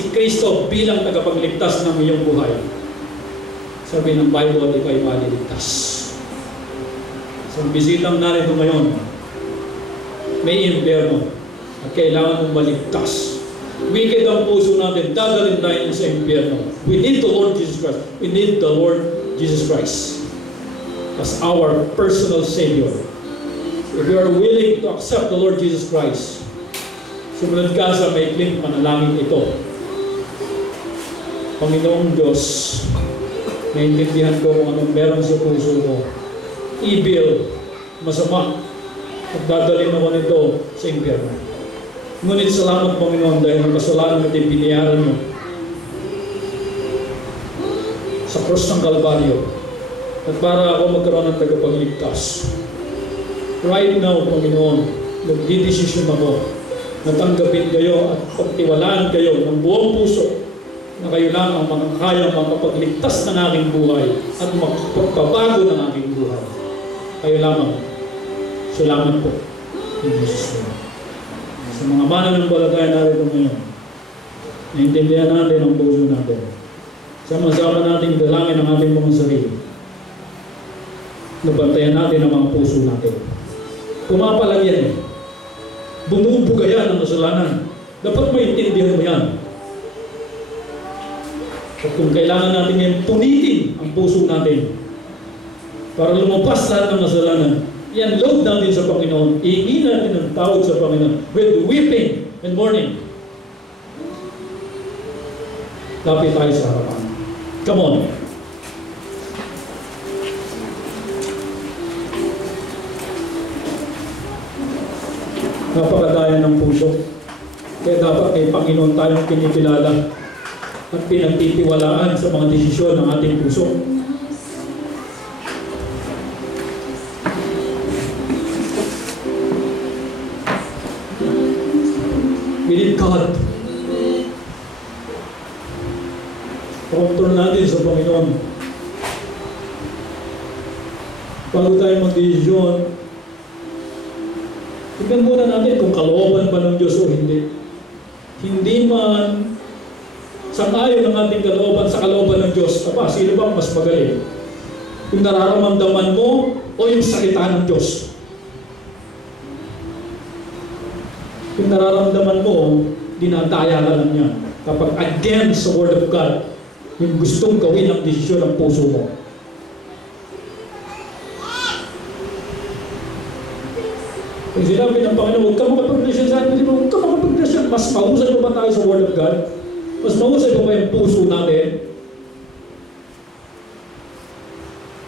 si Kristo bilang tagapagligtas ng iyong buhay. Sabi ng Bible, ikaw ay maliligtas. So, bisitang narito ngayon, may impyerno at kailangan mong maligtas. Wicked ang puso natin, dadalhin tayo sa impyerno. We need the Lord Jesus Christ. We need the Lord Jesus Christ as our personal Savior. If you are willing to accept the Lord Jesus Christ, sumunod ka sa maikling panalangin ito. Panginoong Diyos, naiintindihan ko kung anong meron sa puso ko. Evil, masama, at dadalhin ako nito sa impyerno. Ngunit salamat, Panginoon, dahil ang kasalanan natin binayaran mo sa krus ng Kalbaryo. At para ako magkaroon ng tagapagligtas. Right now, Panginoon, nagdidesisyon ako na tanggapin kayo at pagtiwalaan kayo ng buong puso na kayo lang ang makakayang makapagligtas ng aking buhay at magpapabago ng aking buhay. Kayo lamang. Salamat po. In Jesus' name. Sa mga mananampalataya narito ngayon, naintindihan natin ang puso natin. Sama-sama natin dalangin ang ating mga sarili. Nabantayan natin ang mga puso natin. Pumapalag yan. Bumubuga yan ang kasalanan. Dapat maintindihan mo yan. At kung kailangan natin yan, punitin ang puso natin para lumabas lahat ng kasalanan. Yan, load natin sa Panginoon. Iingin natin ang tawag sa Panginoon with weeping and mourning. Lapit tayo sa harapan. Come on. Napakadaya ng puso. Kaya dapat kay Panginoon tayong kinikilala at pinagtitiwalaan sa mga desisyon ng ating puso. We need God. Kontrol natin sa Panginoon. Bago tayo mag-desisyon, tignan muna natin kung kalooban ba ng Diyos o hindi. Hindi man sang-ayon ng ating kalooban sa kalooban ng Diyos. Sino bang mas magaling? Yung nararamdaman mo o yung salita ng Diyos? Yung nararamdaman mo, dinadaya ka lang yan. Kapag against the Word of God, yung gustong gawin ang desisyon ng puso mo. Pag sinabi ng Panginoon, huwag ka makapag-desisyon sa atin, huwag ka makapag-desisyon, mas mahusay pa ba tayo sa Word of God? Mas mahusay pa ba yung puso natin?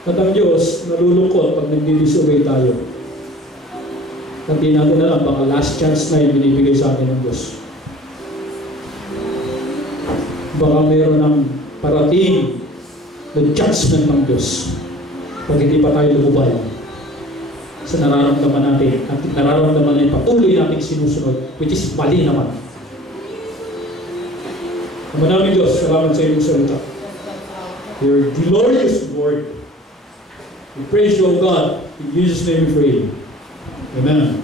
At ang Diyos, nalulungkot pag nagdi-disobey tayo. At di natin alam, baka last chance na yung binibigay sa atin ng Diyos. Baka mayroon ng parating na judgment ng Diyos pag hindi pa tayo lumubay sa nararamdaman natin at nararamdaman natin patuloy natin sinusunod, which is mali naman. Ama namin Diyos, salamat sa iyong salita. Your glorious word. We praise you, O God. In Jesus' name we pray. Amen.